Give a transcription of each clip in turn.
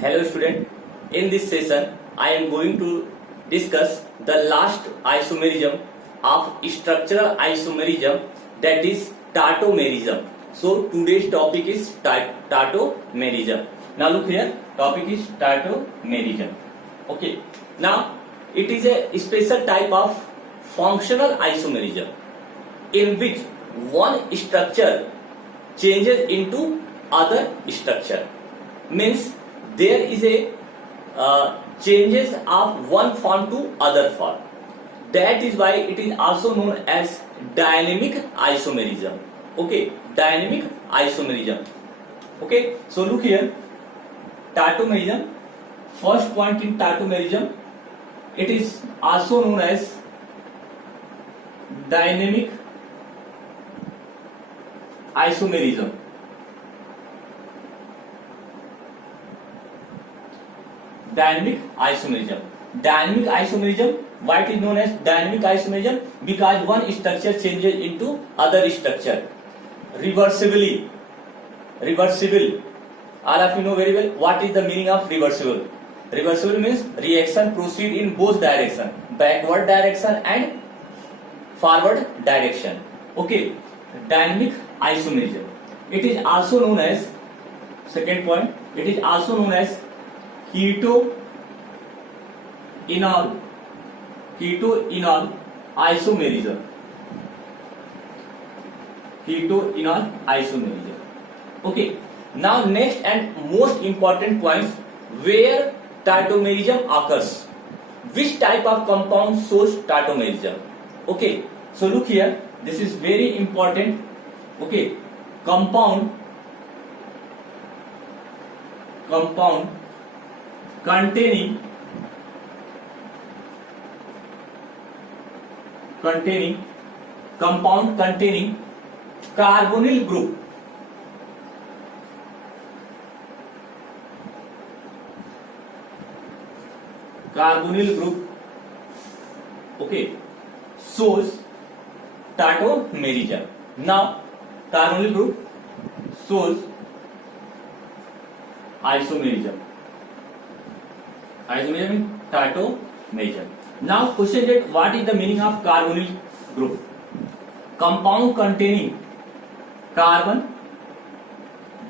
Hello student, in this session I am going to discuss the last isomerism of structural isomerism, that is tautomerism. So today's topic is tautomerism. Now look here, topic is tautomerism. Okay, now it is a special type of functional isomerism in which one structure changes into other structure. Means there is a changes of one form to other form. That is why it is also known as dynamic isomerism. Okay, dynamic isomerism. Okay, so look here, tautomerism. First point in tautomerism, it is also known as dynamic isomerism. Dynamic isomerism. Dynamic isomerism, why it is known as dynamic isomerism? Because one structure changes into other structure reversibly. Reversible. All of you know very well what is the meaning of reversible. Reversible means reaction proceed in both direction, backward direction and forward direction. Okay, dynamic isomerism. It is also known as, second point, it is also known as keto-enol isomerism. Keto-enol isomerism. Okay, now next and most important points, where tautomerism occurs. Which type of compound shows tautomerism? Okay, so look here, this is very important. Okay, compound containing carbonyl group. Carbonyl group, okay, shows tautomerism. Now carbonyl group shows isomerism. Isomerism means tautomerism. Now question that what is the meaning of carbonyl group? Compound containing carbon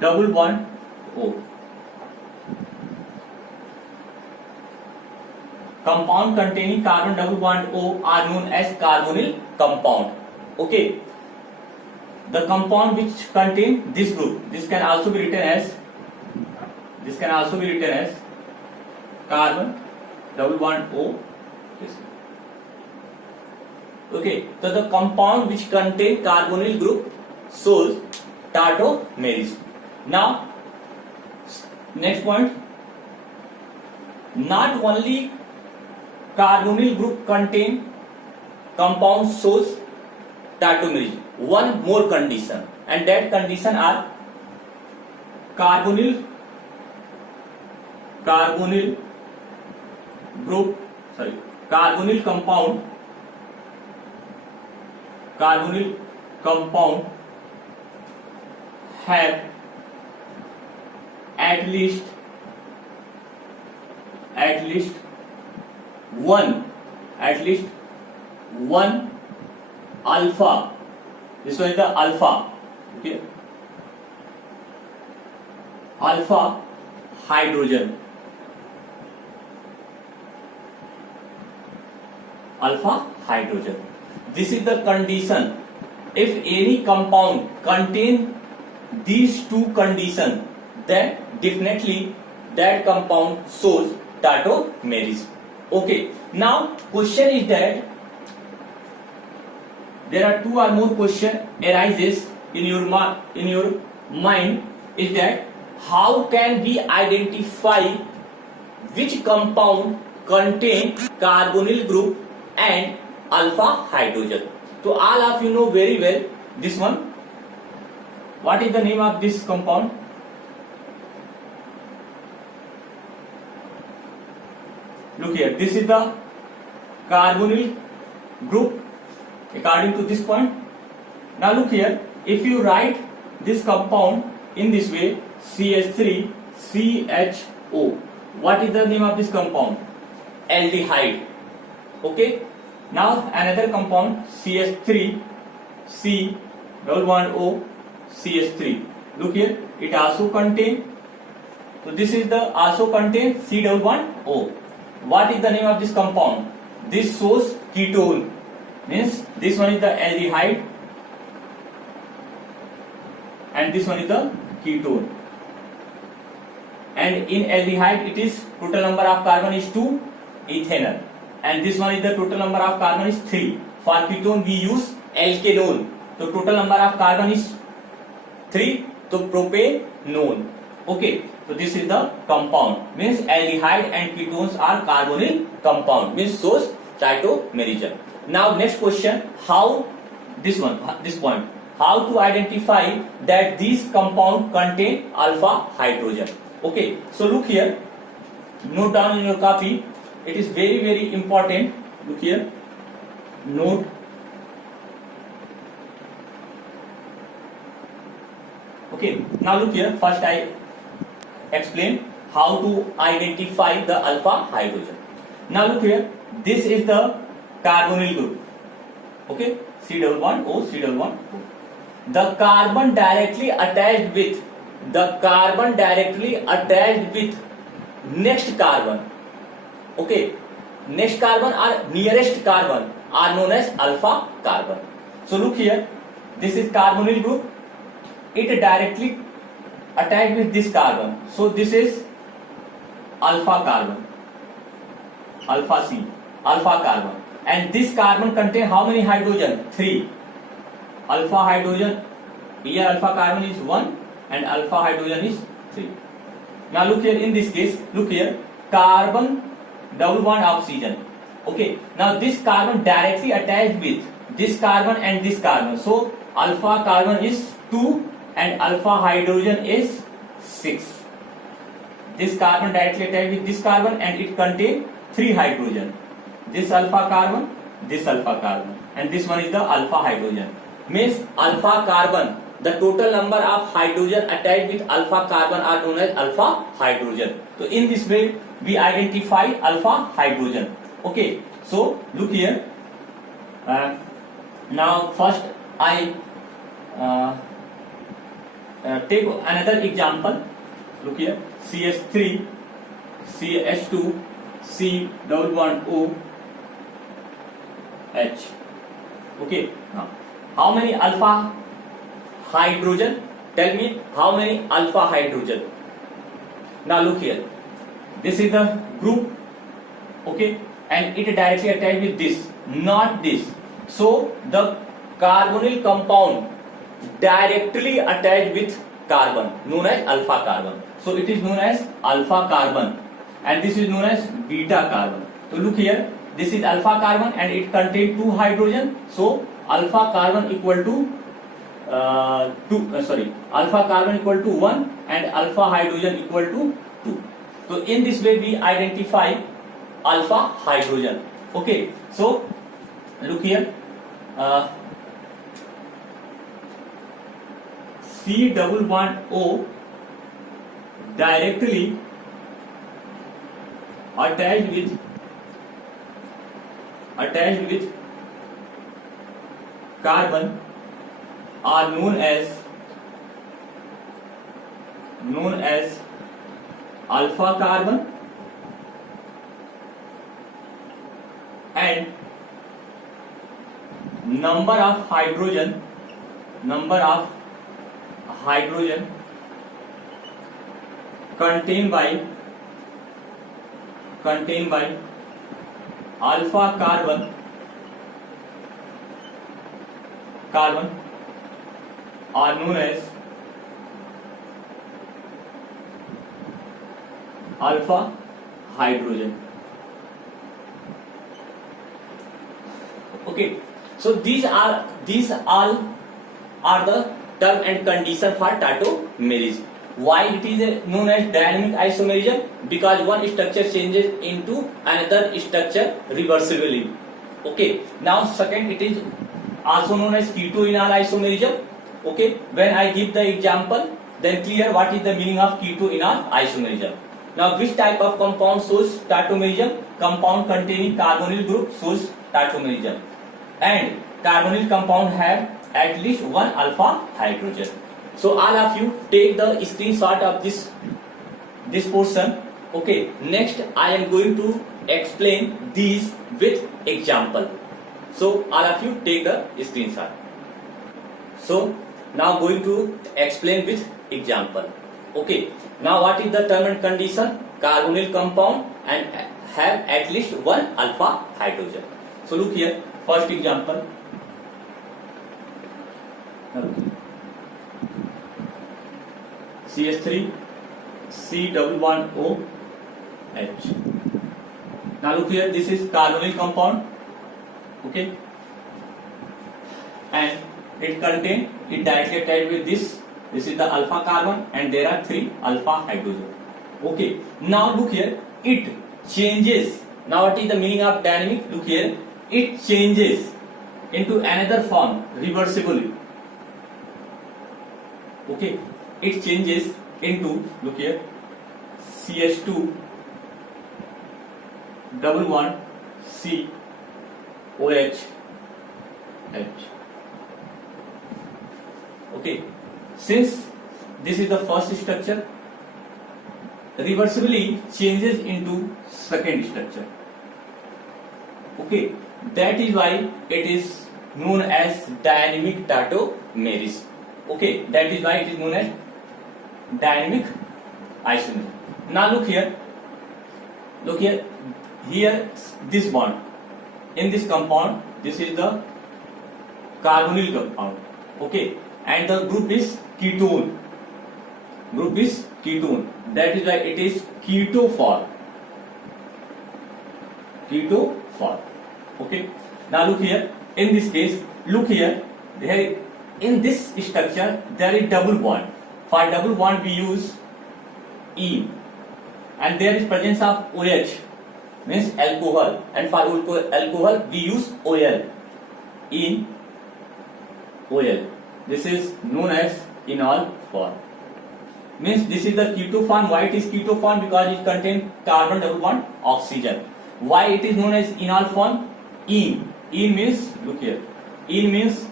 double bond O. Compound containing carbon double bond O are known as carbonyl compound. Okay, the compound which contain this group, this can also be written as carbon double bond O. Okay, so the compound which contain carbonyl group shows tautomerism. Now next point, not only carbonyl group contain compound shows tautomerism, one more condition, and that condition are carbonyl compound have at least one alpha. This one is the alpha. Okay, alpha hydrogen. This is the condition. If any compound contain these two conditions, then definitely that compound shows tautomerism. Okay, now question is that there are two or more question arises in your mind, is that how can we identify which compound contain carbonyl group and alpha hydrogen? So all of you know very well this one. What is the name of this compound? Look here, this is the carbonyl group according to this point. Now look here, if you write this compound in this way, CH3 CH O. What is the name of this compound? Aldehyde. Okay. Now another compound CH3 C double bond O CH3. Look here, it also contain. So this is the also contain C double bond O. What is the name of this compound? This shows ketone. Means this one is the aldehyde and this one is the ketone. And in aldehyde it is total number of carbon is 2, ethanol, and this one is the total number of carbon is 3. For ketone we use alkanone, so total number of carbon is 3, so propanone. Okay, so this is the compound, means aldehyde and ketones are carbonyl compound, means shows tautomerism. Now next question, how this point, how to identify that these compound contain alpha hydrogen. Okay, so look here, note down in your copy, it is very very important. Look here, note. Okay, now look here, first I explain how to identify the alpha hydrogen. Now look here, this is the carbonyl group. Okay, C double bond O, C double bond O. The carbon directly attached with next carbon. Okay, next carbon or nearest carbon are known as alpha carbon. So look here, this is carbonyl group, it directly attached with this carbon, so this is alpha carbon, alpha C, alpha carbon, and this carbon contain how many hydrogen? 3. Alpha hydrogen, here alpha carbon is 1 and alpha hydrogen is 3. Now look here, in this case, look here, carbon double bond oxygen. Okay, now this carbon directly attached with this carbon and this carbon, so alpha carbon is 2 and alpha hydrogen is 6. This carbon directly attached with this carbon and it contains 3 hydrogen. This alpha carbon, and this one is the alpha hydrogen. Means alpha carbon, the total number of hydrogen attached with alpha carbon are known as alpha hydrogen. So in this way we identify alpha hydrogen. Okay, so look here. Now first I take another example. Look here, CH3 CH2 C double bond O H. Okay, now how many alpha hydrogen? Tell me how many alpha hydrogen. Now look here, this is the group. Okay, and it directly attached with this, not this. So the carbonyl compound directly attached with carbon known as alpha carbon. So it is known as alpha carbon and this is known as beta carbon. So look here, this is alpha carbon and it contains 2 hydrogen. So alpha carbon equal to alpha carbon equal to 1 and alpha hydrogen equal to 2. So in this way we identify alpha hydrogen. Okay, so look here, C double bond O directly attached with carbon are known as alpha carbon, and number of hydrogen contained by alpha carbon are known as alpha hydrogen. Okay, so these all are the term and condition for tautomerism. Why it is known as dynamic isomerism? Because one structure changes into another structure reversibly. Okay, now second, it is also known as keto-enol isomerism. Okay, when I give the example, then clear what is the meaning of keto-enol isomerism. Now, which type of compound shows tautomerism? Compound containing carbonyl group shows tautomerism, and carbonyl compound have at least one alpha hydrogen. So all of you take the screenshot of this portion. Okay, next I am going to explain these with example. So all of you take the screenshot. So now going to explain with example. Okay, now what is the term and condition? Carbonyl compound and have at least one alpha hydrogen. So look here, first example. CH3 C double bond O H. Now look here, this is carbonyl compound. Okay, and it directly attached with this. This is the alpha carbon, and there are 3 alpha hydrogen. Okay, now look here, it changes. Now what is the meaning of dynamic? Look here, it changes into another form reversibly. Okay, it changes into, look here, CH2 double bond C OH H. Okay, since this is the first structure, reversibly changes into second structure. Okay, that is why it is known as dynamic tautomerism. Okay, that is why it is known as dynamic isomerism. Now look here, here this bond in this compound, this is the carbonyl compound. Okay, and the group is ketone. That is why it is ketophore. Okay, now look here, in this case, look here, there in this structure there is double bond. For double bond we use E, and there is presence of OH, means alcohol, and for alcohol we use OL. In OL, this is known as enol form. Means this is the keto form. Why it is keto form? Because it contains carbon double bond oxygen. Why it is known as enol form? En means, look here, En means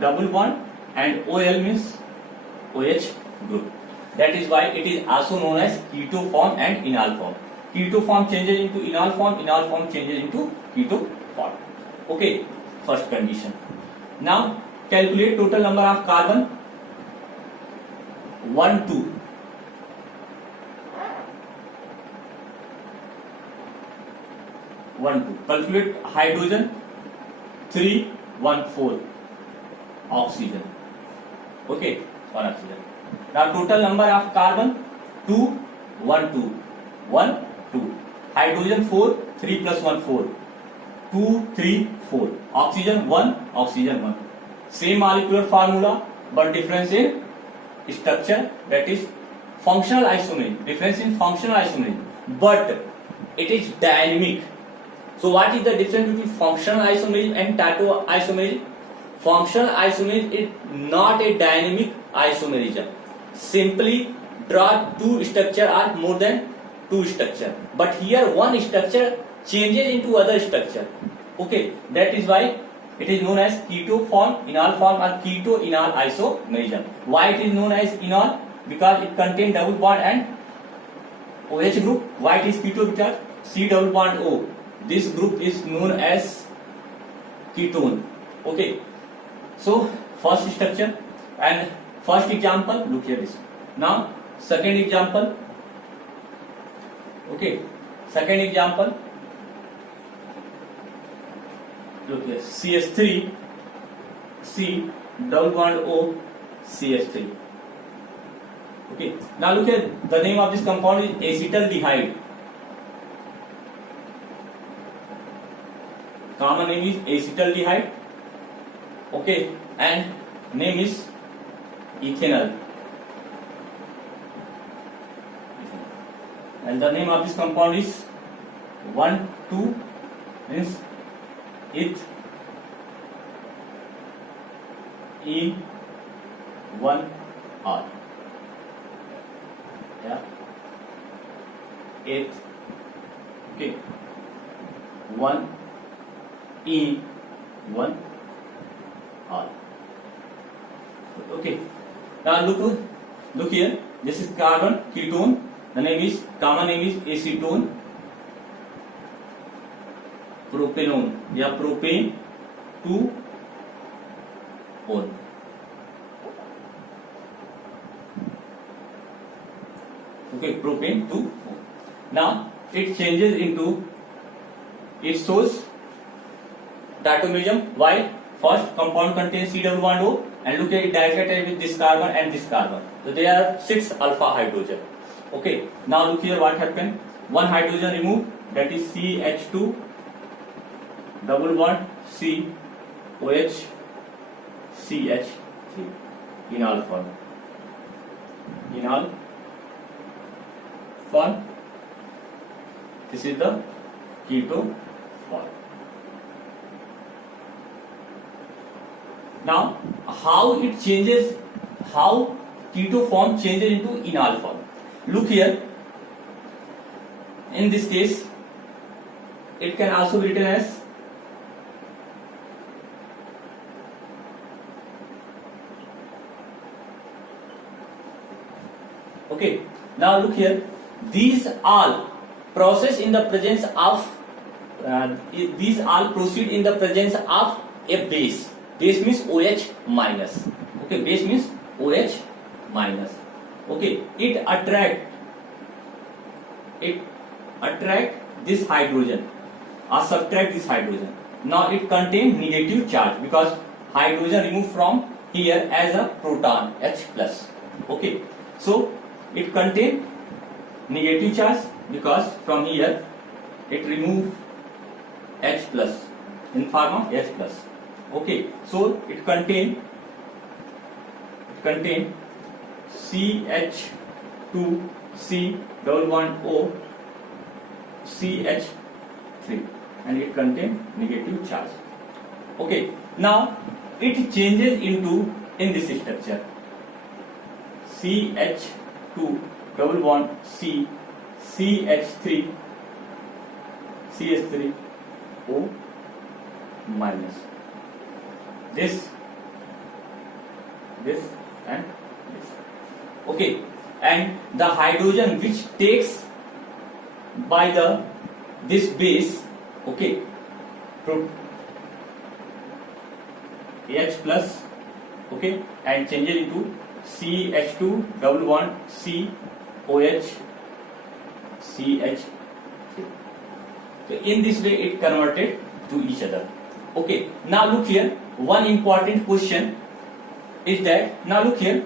double bond, and OL means OH group. That is why it is also known as keto form and enol form. Keto form changes into enol form changes into keto form. Okay, first condition. Now calculate total number of carbon. 1 2. Calculate hydrogen. 3 1 4. Oxygen. Okay, 1 oxygen. Now total number of carbon 2 1 2 1 2. Hydrogen 4, 3 plus 1 4. 2 3 4. Oxygen 1. Same molecular formula but difference in structure, that is functional isomerism. Difference in functional isomerism, but it is dynamic. So what is the difference between functional isomerism and tautoisomerism? Functional isomerism is not a dynamic isomerism. Simply draw two structure or more than two structure, but here one structure changes into other structure. Okay, that is why it is known as keto form, enol form, or keto enol isomerism. Why it is known as enol? Because it contains double bond and OH group. Why it is keto? Because C double bond O. This group is known as ketone. Okay, so first structure and first example. Look here this. Now second example. Okay, second example. Look here, CH3 C double bond O CH3. Okay, now look here, the name of this compound is acetaldehyde. Common name is acetaldehyde. Okay, and name is ethanol. And the name of this compound is 1 2 means it in 1 R. Yeah. 8th, okay, 1 in 1 all. Okay, now look here, this is carbon ketone, the name is, common name is acetone, propanone या propane 2 4. Okay, propane 2 4. Now it changes into, it shows diatomerism. Why? First compound contains C double bond O, and look at it directly attached with this carbon and this carbon. So there are 6 alpha hydrogen. Okay, now look here what happened. One hydrogen removed, that is CH2 double bond C OH CH3 enol form. Enol form. This is the keto form. Now, how it changes, how keto form changes into enol form. Look here. In this case, it can also be written as okay. Now look here. These all process in the presence of these all proceed in the presence of a base. Base means OH minus. Okay, base means OH minus. Okay, it attract this hydrogen or subtract this hydrogen. Now it contains negative charge because hydrogen removed from here as a proton H plus. Okay, so it contains negative charge because from here it remove H plus in form of H plus. Okay, so it contain CH2C double bond O CH3, and it contain negative charge. Okay, now it changes into, in this structure, CH2 double bond C CH3 O minus. This and this. Okay, and the hydrogen which takes by this base, okay, H plus, okay, and changes into CH2 double bond C OH CH3. So in this way it converted to each other. Okay, now look here, one important question is that, now look here,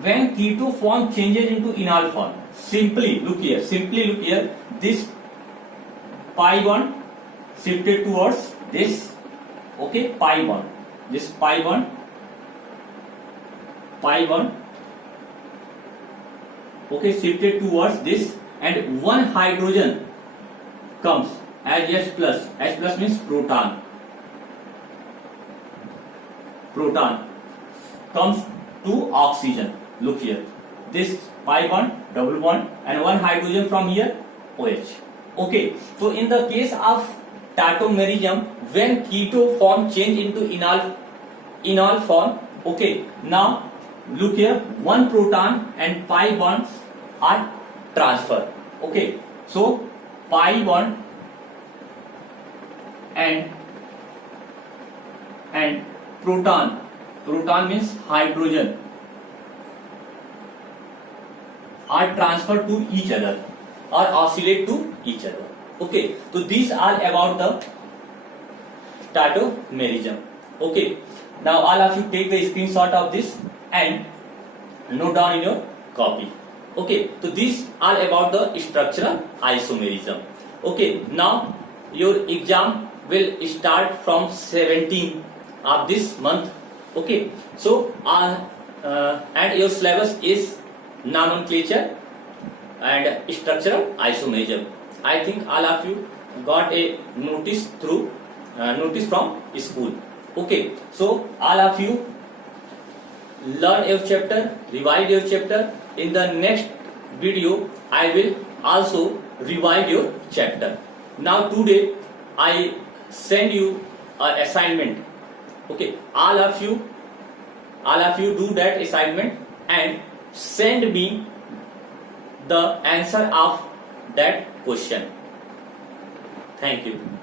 when keto form changes into enol form, simply look here, this pi bond shifted towards this, okay, pi bond, this pi bond, okay, shifted towards this, and one hydrogen comes as H plus. H plus means proton comes to oxygen. Look here, this pi bond, double bond, and one hydrogen from here, OH. Okay, so in the case of tautomerism, when keto form change into enol form, okay, now look here, one proton and pi bonds are transferred. Okay, so pi bond and proton means hydrogen are transferred to each other or oscillate to each other. Okay, so these are about the tautomerism. Okay, now all of you take the screenshot of this and note down in your copy. Okay, so these are about the structural isomerism. Okay, now your exam will start from 17th of this month. Okay, so and your syllabus is nomenclature and structural isomerism. I think all of you got a notice from school. Okay, so all of you learn your chapter, revise your chapter. In the next video I will also revise your chapter. Now today I send you an assignment. Okay, all of you do that assignment and send me the answer of that question. Thank you.